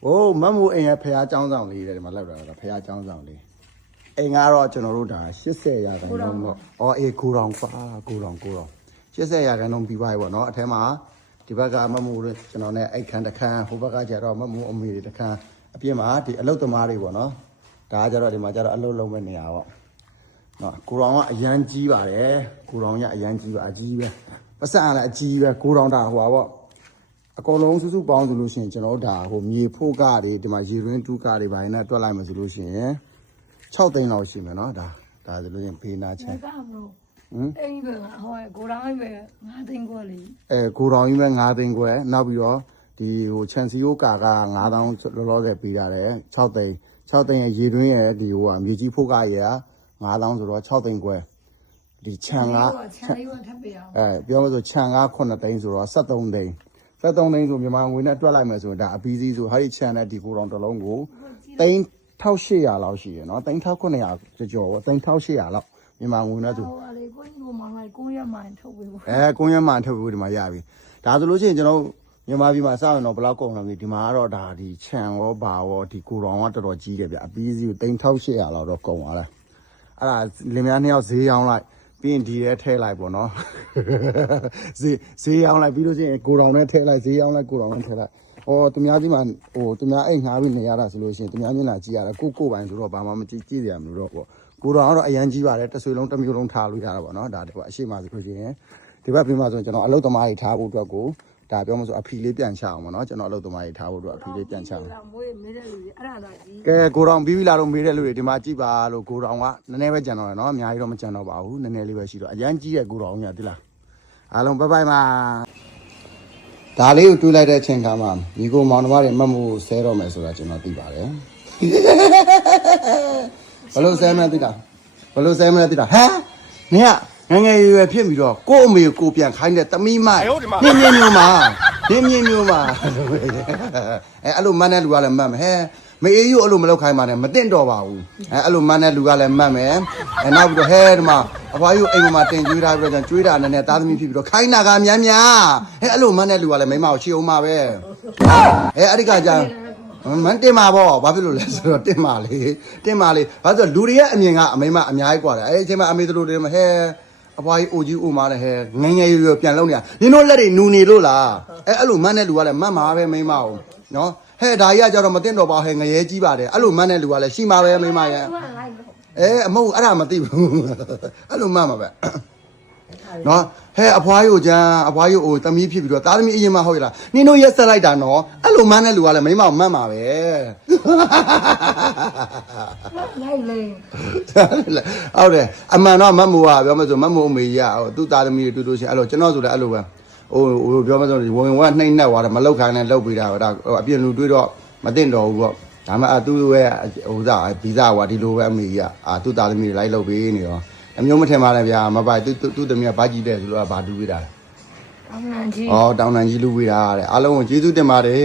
။ဟိုးမမိုးအိမ်ရဲ့ဖခင်ចောင်းဆောင်လေးတဲ့ဒီမှာလောက်တာကဖခင်ចောင်းဆောင်လေး။အိမ်ကတော့ကျွန်တော်တို့ဒါ80ရာခိုင်နှုန်းပေါ့။အော်အေး9000ပါ9000 9000 80ရာခိုင်နှုန်းပြီးပါပြီပေါ့နော်။အထက်မှာဒီဘက်ကမမိုးတို့ကျွန်တော်နဲ့အိတ်ခန်းတစ်ခန်းဟိုဘက်ကကျတော့မမိုးအမေတွေတစ်ခန်းအပြင်မှာဒီအလုတ်သမားတွေပေါ့နော်။ဒါကကျတော့ဒီမှာကျတော့အလုတ်လုံးမဲ့နေရာပေါ့။နော်ကိုတော်ကအရန်ကြီးပါတယ်ကိုတော်ကအရန်ကြီးပါအကြီးပဲပတ်စံကလည်းအကြီးပဲကိုတော်တာဟိုပါပေါ့ အကုန်လုံးစုစုပေါင်းဆိုလို့ရှိရင်ကျွန်တော်တို့ဒါဟိုမြေဖို့ကတွေဒီမှာရေရင်းတူးကတွေဘာနဲ့တွက်လိုက်မှဆိုလို့ရှိရင်6သိန်းလောက်ရှိမယ်နော်ဒါဒါဆိုလို့ရှိရင်ဘေးနာချဘင်ယ်ကမလို့ဟမ်အိမ်ပဲငါဟောကိုရောင်းပဲငါသိန်းခွက်လေအဲကိုရောင်ကြီးပဲ9သိန်းခွဲနောက်ပြီးတော့ဒီဟိုချန်စီယိုကာက9000လောလောဆယ်ပေးရတယ်6သိန်း6သိန်းရဲ့ရေတွင်းရဲ့ဒီဟိုကမြေကြီးဖို့ကရဲ့9000ဆိုတော့6သိန်းခွဲဒီချန်ကချန်လေးကထပ်ပြအောင်အဲပြောမလို့ခြံကား9သိန်းဆိုတော့73သိန်း 73သိန်းဆိုမြန်မာငွေနဲ့တွက်လိုက်မယ်ဆိုရင်ဒါအပီးစီးဆိုဟာဒီခြံနဲ့ဒီကိုတောင်တစ်လုံးကိုသိန်း1800လောက်ရှိရယ်နော်သိန်း1900ကျော်ကျော်ပေါ့သိန်း1800လောက်မြန်မာငွေနဲ့ဆိုဟိုကလေကိုကြီးတို့မောင်လိုက်ကိုရမှန်ထုတ်ပေးဖို့အဲကိုရမန်ထုတ်ပြီးဒီမှာရပြီဒါဆိုလို့ရှိရင်ကျွန်တော်မြန်မာပြည်မှာစရင်တော့ဘယ်လောက်ကုန်လဲမသိဒီမှာကတော့ဒါဒီခြံရောဘာရောဒီကိုတောင်ကတော်တော်ကြီးတယ်ဗျအပီးစီးကိုသိန်း1800လောက်တော့ကုန်သွားတယ်အဲ့ဒါလင်မယားနှစ်ယောက်ဈေးရောင်းလိုက် ပြီးရင်ဒီထဲထည့်လိုက်ပေါ့နော်ဈေးဈေးရောင်းလိုက်ပြီးလို့ရှိရင်ကိုတောင်နဲ့ထည့်လိုက်ဈေးရောင်းလိုက်ကိုတောင်နဲ့ထည့်လိုက်ဟောသူများကြီးမှာဟိုသူများအိမ်ငှားပြီးနေရတာဆိုလို့ရှိရင်သူများမျက်နှာကြည့်ရတယ်ကိုကိုပိုင်ဆိုတော့ဘာမှမကြည့်ကြည့်ရမလို့တော့ပေါ့ကိုတောင်ကတော့အရန်ကြီးပါတယ်တစ်ဆွေလုံးတစ်မျိုးလုံးထားလို့ရတာပေါ့နော်ဒါတကွာအရှိမဆိုလို့ရှိရင်ဒီဘက်ပြင်မှာဆိုရင်ကျွန်တော်အလုတ်သမားကြီးထားဖို့အတွက်ကို ဒါပြောမှဆိုအဖီလေးပြန်ချအောင်ပေါ့နော်ကျွန်တော်အလုတ်သမားကြီးထားဖို့အတွက်အဖီလေးပြန်ချအောင်မွေးမေးတဲ့လူတွေအဲ့ဒါသာကြီးကဲကိုတောင်ပြီးပြီလားတော့မေးတဲ့လူတွေဒီမှာကြည့်ပါလို့ကိုတောင်ကနည်းနည်းပဲကြံတော့တယ်နော်အများကြီးတော့မကြံတော့ပါဘူးနည်းနည်းလေးပဲရှိတော့အရန်ကြီးရဲ့ကိုတောင်ညာတိလားအားလုံးဘိုင်ဘိုင်ပါဒါလေးကိုတွေးလိုက်တဲ့အချိန်ခါမှာညီကိုမောင်နှမတွေမတ်မို့ဆဲတော့မယ်ဆိုတာကျွန်တော်သိပါတယ်ဘလို့ဆဲမလဲသိလားဘလို့ဆဲမလဲသိလားဟမ်နင်က ငယ်ငယ်ရွယ်ရွယ်ဖြစ်ပြီးတော့ကို့အမေကိုပြန်ခိုင်းတဲ့တမိမိုက်နင်းမြင်းမျိုးမှာနင်းမြင်းမျိုးမှာအဲအဲ့လိုမန်းတဲ့လူကလည်းမတ်မယ်ဟဲမအေးယူအဲ့လိုမလုပ်ခိုင်းပါနဲ့မတင်တော့ပါဘူးအဲအဲ့လိုမန်းတဲ့လူကလည်းမတ်မယ်အဲနောက်ပြီးတော့ဟဲဒီမှာအဖွားယူအိမ်ပေါ်မှာတင်ကျွေးထားပြီးတော့ကျွေးတာနဲ့နဲ့သားသမီးဖြစ်ပြီးတော့ခိုင်းတာကများများဟဲအဲ့လိုမန်းတဲ့လူကလည်းမိမကိုချီအောင်ပါပဲအဲအဲ့ဒီကကြာ မန်တင်มาပေါ့ဘာဖြစ်လို့လဲဆိုတော့တင်มาလေတင်มาလေဘာလို့လဲဆိုတော့လူတွေရဲ့အမြင်ကအမိမအများကြီးกว่าတယ်အဲ့ဒီအချိန်မှာအမေတို့တွေမှာဟဲ အဖွားကြီးအိုကြီးအိုမားတယ်ဟဲငငယ်ရွယ်ရွယ်ပြန်လုံးနေတာနင်တို့လက်တွေနူနေလို့လားအဲ့အဲ့လိုမန်းတဲ့လူကလည်းမတ်မှာပဲမိမအောင်နော်ဟဲဒါကြီးကကြတော့မတင်တော့ပါဟဲငရဲကြီးပါတယ်အဲ့လိုမန်းတဲ့လူကလည်းရှိမှာပဲမိမရဲ့သူကလိုက်လို့အဲအမဟုတ်အဲ့ဒါမသိဘူးအဲ့လိုမှတ်မှာပဲ နော်ဟဲအဖွားရိုချမ်းအဖွားရိုအိုတမီးဖြစ်ပြီးတော့တာသမီးအရင်မှဟုတ်ရလားနင်တို့ရက်ဆက်လိုက်တာနော်အဲ့လိုမှန်းတဲ့လူကလည်းမိမအောင်မှတ်မှာပဲလိုက်လေဟုတ်တယ်အမှန်တော့မတ်မိုးကပြောမှဆိုမတ်မိုးအမေကြီးကဟိုသူ့သားသမီးတွေတူတူချင်းအဲ့လိုကျွန်တော်ဆိုလည်းအဲ့လိုပဲဟိုဟိုပြောမှဆိုဝင်ဝင်ကနှိမ့်နှက်သွားတယ်မလောက်ခိုင်းနဲ့လောက်ပေးတာဟိုဒါဟိုအပြင်လူတွေးတော့မတင်တော့ဘူးပေါ့ဒါမှအသူ့ရဲ့ဟိုစားဗီဇဟိုဒီလိုပဲအမေကြီးကအာသူ့သားသမီးတွေလိုက်လောက်ပေးနေရော အမျိုးမထင်ပါနဲ့ဗျာမပိုက်သူသူ့သမီးကဘာကြည့်တဲ့ဆိုတော့ဘာတူပေးတာလဲအမှန်ကြီးဩတောင်တန်ကြီးလူပေးတာတဲ့အားလုံးကိုကျေးဇူးတင်ပါတယ်